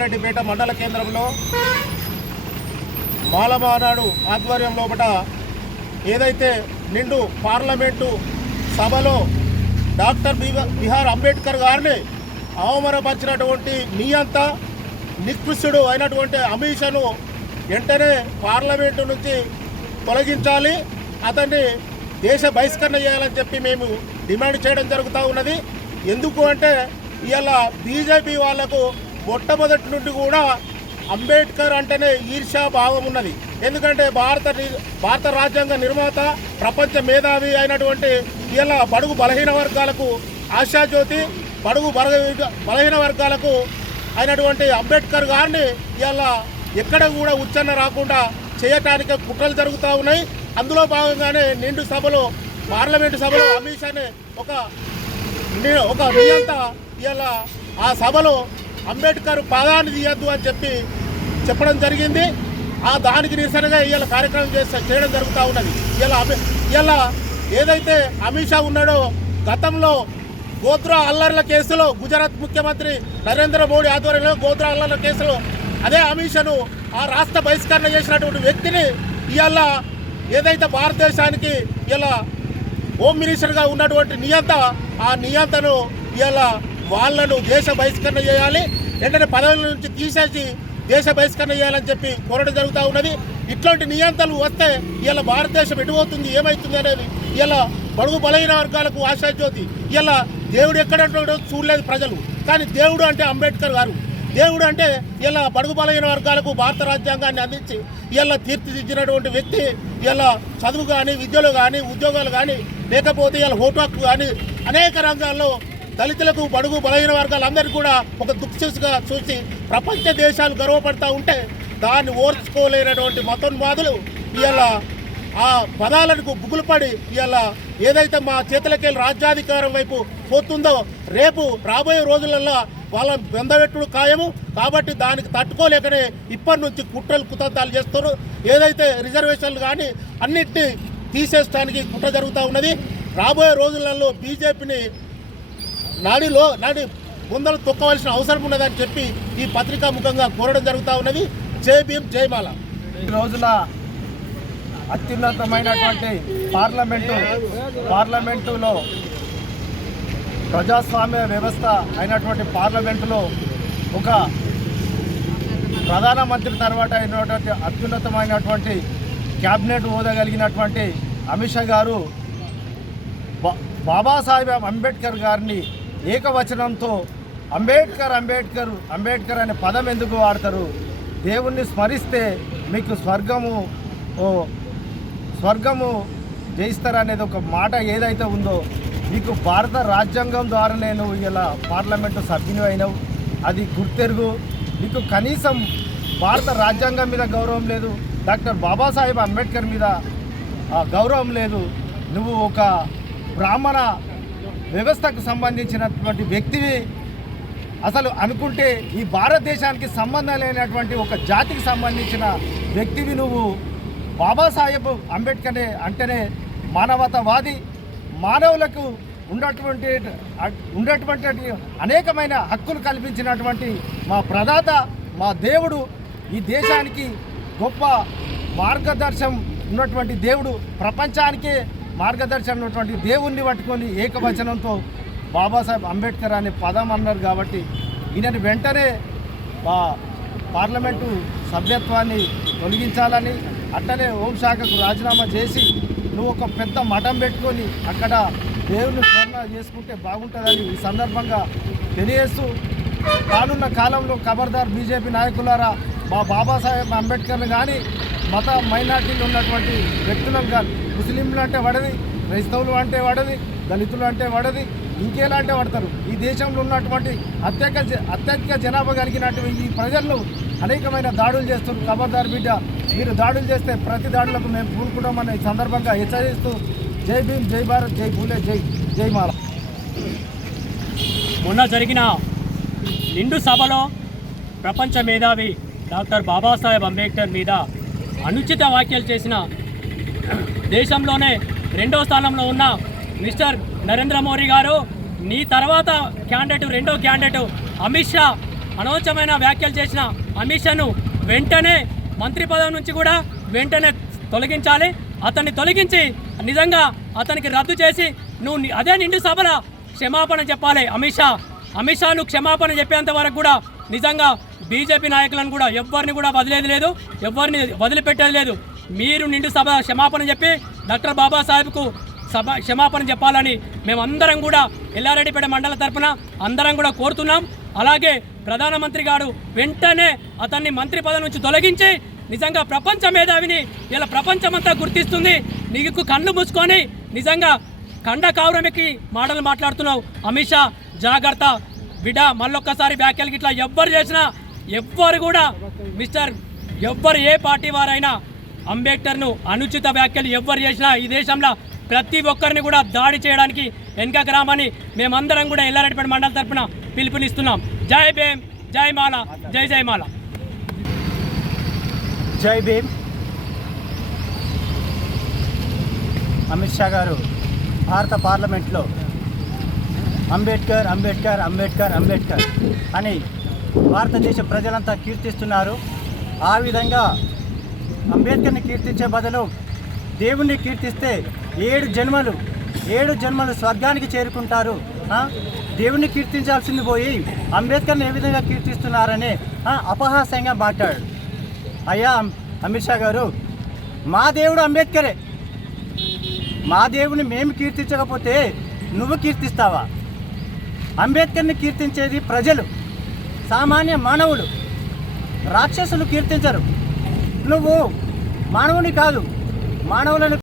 రెడ్డిపేట మండల కేంద్రంలో మాలమానాడు ఆధ్వర్యం లోపల ఏదైతే నిండు పార్లమెంటు సభలో డాక్టర్ బిహార్ అంబేద్కర్ గారిని అవమానపరిచినటువంటి నియంత నికృష్టుడు అయినటువంటి అమీషను వెంటనే పార్లమెంటు నుంచి తొలగించాలి. అతన్ని దేశ బహిష్కరణ చేయాలని చెప్పి మేము డిమాండ్ చేయడం జరుగుతూ ఉన్నది. ఎందుకు అంటే ఇవాళ బీజేపీ వాళ్ళకు మొట్టమొదటి నుండి కూడా అంబేద్కర్ అంటేనే ఈర్ష్యా భావం ఉన్నది. ఎందుకంటే భారత భారత రాజ్యాంగ నిర్మాత ప్రపంచ మేధావి అయినటువంటి ఇలా బడుగు బలహీన వర్గాలకు ఆశాజ్యోతి బడుగు బలహీన బలహీన వర్గాలకు అయినటువంటి అంబేద్కర్ గారిని ఇలా ఎక్కడ కూడా ఉచ్చరణ రాకుండా చేయటానికి కుట్రలు జరుగుతూ ఉన్నాయి. అందులో భాగంగానే నిండు సభలో పార్లమెంటు సభలో అమిత్ షాని ఒక ఒక నియంత ఇలా ఆ సభలో అంబేద్కర్ పాదాన్ని తీయద్దు అని చెప్పి చెప్పడం జరిగింది. ఆ దానికి నిరసనగా ఇవాళ కార్యక్రమం చేస్తా చేయడం జరుగుతూ ఉన్నది. ఇలా ఇలా ఏదైతే అమిత్ షా ఉన్నాడో గతంలో గోత్రా అల్లర్ల కేసులో గుజరాత్ ముఖ్యమంత్రి నరేంద్ర మోడీ ఆధ్వర్యంలో గోత్రా అల్లర్ల కేసులో అదే అమిత్ షాను ఆ రాష్ట్ర బహిష్కరణ చేసినటువంటి వ్యక్తిని ఇవాళ ఏదైతే భారతదేశానికి ఇలా హోమ్ మినిస్టర్గా ఉన్నటువంటి నియంత ఆ నియంతను ఇలా వాళ్ళను దేశ బహిష్కరణ చేయాలి వెంటనే పదవుల నుంచి తీసేసి దేశ బహిష్కరణ చేయాలని చెప్పి కోరడం జరుగుతూ ఉన్నది. ఇట్లాంటి నియంత్రణలు వస్తే ఇలా భారతదేశం ఎటుపోతుంది ఏమవుతుంది అనేది ఇలా బడుగు బలహీన వర్గాలకు ఆశాజ్యోతి. ఇలా దేవుడు ఎక్కడ చూడలేదు ప్రజలు. కానీ దేవుడు అంటే అంబేద్కర్ గారు. దేవుడు అంటే ఇలా బడుగు బలహీన వర్గాలకు భారత రాజ్యాంగాన్ని అందించి ఇలా తీర్చిదిద్దినటువంటి వ్యక్తి ఇలా చదువు కానీ విద్యలో కానీ ఉద్యోగాలు కానీ లేకపోతే ఇలా ఓటు కానీ అనేక రంగాల్లో దళితులకు బడుగు బలహీన వర్గాలందరికీ కూడా ఒక దుఃఖగా చూసి ప్రపంచ దేశాలు గర్వపడతా ఉంటే దాన్ని ఓర్చుకోలేనటువంటి మతోన్మాదులు ఇవాళ ఆ పదాలకు బుగులుపడి ఇవాళ ఏదైతే మా చేతులకెళ్ళి రాజ్యాధికారం వైపు పోతుందో రేపు రాబోయే రోజులలో వాళ్ళ బెందవెట్టుడు ఖాయము. కాబట్టి దానికి తట్టుకోలేకనే ఇప్పటి నుంచి కుట్రలు కుతంతాలు చేస్తారు ఏదైతే రిజర్వేషన్లు కానీ అన్నిటినీ తీసేసడానికి కుట్ర జరుగుతూ ఉన్నది. రాబోయే రోజులలో బీజేపీని నాడిలో నాడి ముందర తొక్కవలసిన అవసరం ఉన్నదని చెప్పి ఈ పత్రికా ముఖంగా కోరడం జరుగుతూ ఉన్నది. జై భీమ్ ఈ రోజున అత్యున్నతమైనటువంటి పార్లమెంటు పార్లమెంటులో ప్రజాస్వామ్య వ్యవస్థ అయినటువంటి పార్లమెంటులో ఒక ప్రధానమంత్రి తర్వాత అయినటువంటి అత్యున్నతమైనటువంటి క్యాబినెట్ హోదా కలిగినటువంటి అమిత్ షా గారు బాబాసాహెబ్ అంబేద్కర్ గారిని ఏకవచనంతో అంబేద్కర్ అంబేద్కర్ అంబేద్కర్ అనే పదం ఎందుకు వాడతారు? దేవుణ్ణి స్మరిస్తే మీకు స్వర్గము ఓ స్వర్గము జయిస్తారనేది ఒక మాట ఏదైతే ఉందో నీకు భారత రాజ్యాంగం ద్వారానే నువ్వు ఇలా పార్లమెంటు సభ్యుని అయినావు. అది గుర్తెరుగు. నీకు కనీసం భారత రాజ్యాంగం మీద గౌరవం లేదు. డాక్టర్ బాబాసాహెబ్ అంబేద్కర్ మీద గౌరవం లేదు. నువ్వు ఒక బ్రాహ్మణ వ్యవస్థకు సంబంధించినటువంటి వ్యక్తివి అసలు అనుకుంటే ఈ భారతదేశానికి సంబంధం లేనటువంటి ఒక జాతికి సంబంధించిన వ్యక్తివి నువ్వు. బాబాసాహెబ్ అంబేద్కరే అంటేనే మానవతావాది. మానవులకు ఉన్నటువంటి ఉండేటువంటి అనేకమైన హక్కులు కల్పించినటువంటి మా ప్రదాత మా దేవుడు ఈ దేశానికి గొప్ప మార్గదర్శనం ఉన్నటువంటి దేవుడు. ప్రపంచానికే మార్గదర్శనం ఉన్నటువంటి దేవుణ్ణి పట్టుకొని ఏకవచనంతో బాబాసాహెబ్ అంబేద్కర్ అనే పదం అన్నారు కాబట్టి ఈయనని వెంటనే పార్లమెంటు సభ్యత్వాన్ని తొలగించాలని అట్టనే హోంశాఖకు రాజీనామా చేసి నువ్వు ఒక పెద్ద మఠం పెట్టుకొని అక్కడ దేవుని స్మరణ చేసుకుంటే బాగుంటుందని ఈ సందర్భంగా తెలియజేస్తూ రానున్న కాలంలో ఖబర్దార్ బీజేపీ నాయకులారా మా బాబాసాహెబ్ అంబేద్కర్ని కానీ మత మైనార్టీలు ఉన్నటువంటి వ్యక్తులను కానీ ముస్లింలు అంటే వడది క్రైస్తవులు అంటే వడది దళితులు అంటే వడది ఇంకేలా అంటే పడతారు ఈ దేశంలో ఉన్నటువంటి అత్యధిక జ- అత్యధిక జనాభా కలిగినటువంటి ఈ ప్రజలను అనేకమైన దాడులు చేస్తున్నారు. ఖబర్దార్ బిడ్డ మీరు దాడులు చేస్తే ప్రతి దాడులకు మేము పూనుకుంటామని ఈ సందర్భంగా హెచ్చరిస్తూ జై భీమ్ జై భారత్ జై భూలే జై జై మాల. మొన్న జరిగిన నిండు సభలో ప్రపంచ మేధావి డాక్టర్ బాబాసాహెబ్ అంబేద్కర్ మీద అనుచిత వ్యాఖ్యలు చేసిన దేశంలోనే రెండో స్థానంలో ఉన్న మిస్టర్ నరేంద్ర మోడీ గారు నీ తర్వాత క్యాండిడేట్ రెండో క్యాండిడేట్ అమిత్ షా అనవసరమైన వ్యాఖ్యలు చేసిన అమిత్ షాను వెంటనే మంత్రి పదవి నుంచి కూడా వెంటనే తొలగించాలి. అతన్ని తొలగించి నిజంగా అతనికి రద్దు చేసి నువ్వు అదే నిండు సభల క్షమాపణ చెప్పాలి అమిత్ షా. అమిత్ షా నువ్వు క్షమాపణ చెప్పేంత వరకు కూడా నిజంగా బీజేపీ నాయకులను కూడా ఎవరిని కూడా వదిలేది లేదు. ఎవరిని వదిలిపెట్టేది లేదు. మీరు నిండు సభ క్షమాపణ చెప్పి డాక్టర్ బాబాసాహెబ్కు సభ క్షమాపణ చెప్పాలని మేమందరం కూడా ఎల్లారెడ్డిపేట మండల తరఫున అందరం కూడా కోరుతున్నాం. అలాగే ప్రధానమంత్రి గారు వెంటనే అతన్ని మంత్రి పదవి నుంచి తొలగించి నిజంగా ప్రపంచ మేధావిని ఇలా ప్రపంచమంతా గుర్తిస్తుంది. నీకు కళ్ళు మూసుకొని నిజంగా కండ కావురమికి మాటలు మాట్లాడుతున్నావు. అమిత్ షా జాగ్రత్త. బిడ్డ మళ్ళొక్కసారి వ్యాఖ్యలకి ఇట్లా ఎవ్వరు చేసినా ఎవ్వరు కూడా మిస్టర్ ఎవ్వరు ఏ పార్టీ వారైనా అంబేద్కర్ను అనుచిత వ్యాఖ్యలు ఎవ్వరు చేసినా ఈ దేశంలో ప్రతి ఒక్కరిని కూడా దాడి చేయడానికి వెనుక గ్రామాన్ని మేమందరం కూడా ఎల్లారెడ్డిపేట మండల తరపున పిలుపునిస్తున్నాం. జై భీమ్ జై మాల జై జై మాల. జై భీమ్. అమిత్ షా గారు భారత పార్లమెంట్లో అంబేద్కర్ అంబేద్కర్ అంబేద్కర్ అంబేద్కర్ అని భారతదేశ ప్రజలంతా కీర్తిస్తున్నారు. ఆ విధంగా అంబేద్కర్ని కీర్తించే బదులు దేవుణ్ణి కీర్తిస్తే ఏడు జన్మలు ఏడు జన్మలు స్వర్గానికి చేరుకుంటారు. దేవుణ్ణి కీర్తించాల్సింది పోయి అంబేద్కర్ని ఏ విధంగా కీర్తిస్తున్నారని అపహాస్యంగా మాట్లాడు అయ్యా అమిత్ షా గారు మా దేవుడు అంబేద్కరే. మా దేవుని మేము కీర్తించకపోతే నువ్వు కీర్తిస్తావా? అంబేద్కర్ని కీర్తించేది ప్రజలు సామాన్య మానవులు. రాక్షసులు కీర్తించరు. నువ్వు మానవుని కాదు మానవులను